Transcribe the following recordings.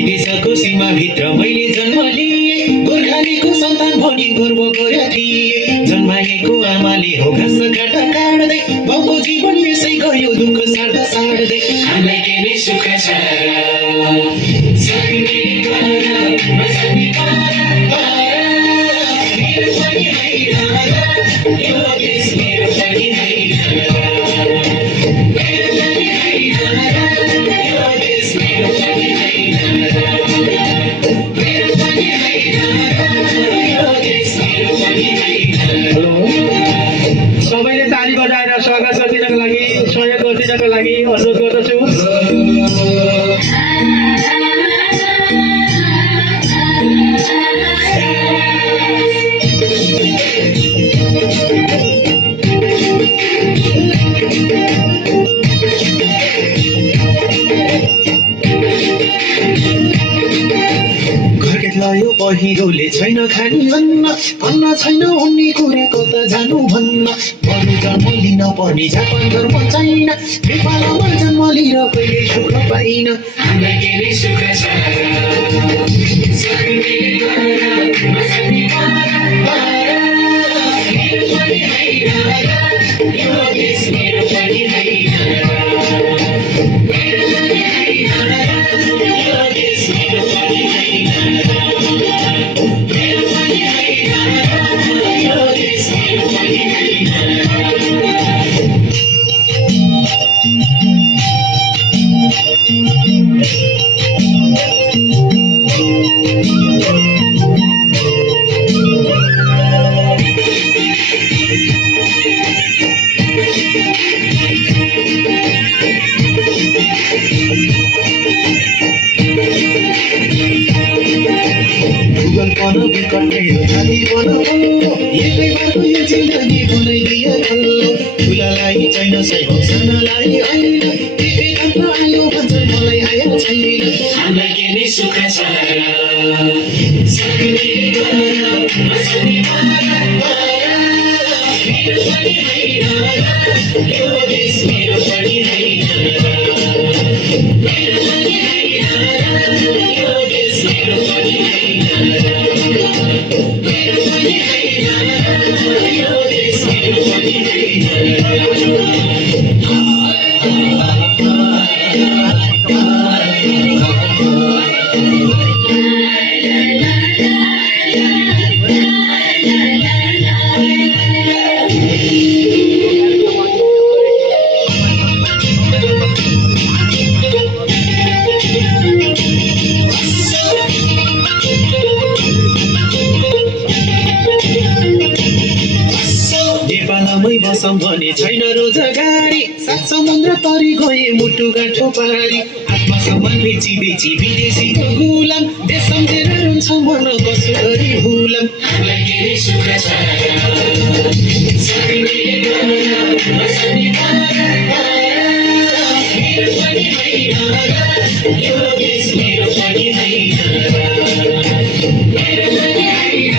देशको सीमाभित्र मैले जन्म लिएँ, गोर्खालीको सन्तान भनी गर्व थिएँ। जन्माएको आमाले हो घाँस काट्दा काट्दै, बाउको जीवन यसै गयो दुःख सार्दा सार्दै। हामीलाई के नै सुख छ सक्ने गर, बस्ने गर, मेरो पनि होइन यो देश मेरो पनि होइन, मेरो पनि होइन यो देश मेरो पनि होइन, मेरो पनि होइन यो देश मेरो पनि होइन। सबैले ताली बजाएर स्वागत गरिदिनको लागि, सहयोग गरिदिनको लागि अनुरोध गर्दछु। लयो पहिरोले छैन खानी अन्न, अन्न छैन उन्ने कुरा कता जानु भन्न। बरु जन्म लिन पर्ने जापान धर्म छैन, नेपालमा जन्म लिएर कहिले सुख पाइन। हामीलाई के नै सुख छ सक्ने गर, बस्ने गर, मेरो पनि होइन यो देश मेरो पनि होइन, मेरो पनि होइन यो देश मेरो पनि होइन, मेरो पनि होइन यो देश मेरो पनि होइन। भूगोल विकट मेरो जाति बनाउनु, एकै बाटो यो जिन्दगी बनाइदिए खल्लो। ठुलालाई छैन सैब सानालाई होइन, एकै तन्त्र आयो भन्छ मलाई आयो छैन। हामीलाई के नै सुख छ सक्ने गर, बस्ने गर, मेरो पनि होइन यो देश मेरो पनि होइन, मेरो पनि होइन यो देश मेरो पनि होइन, मेरो पनि होइन यो देश मेरो पनि होइन। नेपालमै बसौँ भने छैन रोजगारी, सात समुद्र तरी गए मुटु गाँठो पारी। आत्मसम्मान बेची बेची विदेशीको गुलाम, देश सम्झेर रुन्छौँ भन कसो गरी भुलाम। हामीलाई के नै सुख छ सक्ने गर, बस्ने गर, मेरो पनि होइन यो देश मेरो पनि होइन, मेरो पनि होइन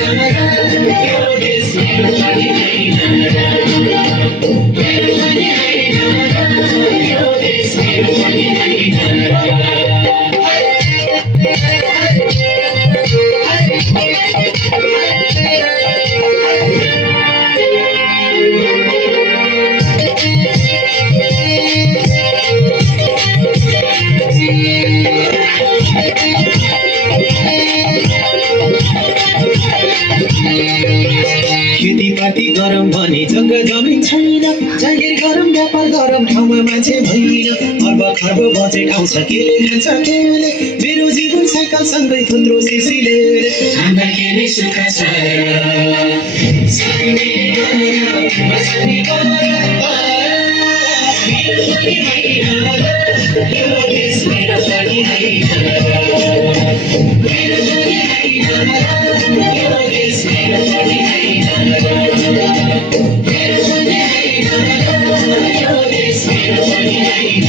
यो देश मेरो पनि होइन, मेरो पनि होइन यो देश मेरो पनि होइन। खेतीपाती गरम भने जग्गा जमिन छैन, जागिर गरम व्यापार गरम ठाउँमा मान्छे भइन। अर्ब खर्ब बजेट आउँछ केले खान्छ केले, मेरो जीवन साइकल सँगै थुत्रो सिसिले। हामीलाई के नै सुख छ सक्ने गर, बस्ने गर, मेरो पनि होइन यो देश मेरो पनि होइन, मेरो पनि होइन यो देश मेरो पनि होइन, मेरो पनि होइन यो देश मेरो पनि होइन।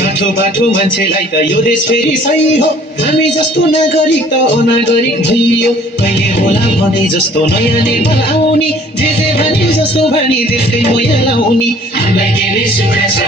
बाठो बाठो मान्छेलाई त यो देश फेरि सही हो हामी जस्तो नागरिक त अनागरिक भइयो कहिले होला भने जस्तो नयाँ नेपाल आउने जे भने जस्तो भानी देशकै मोया लाउने हामीलाई के रे सुख छ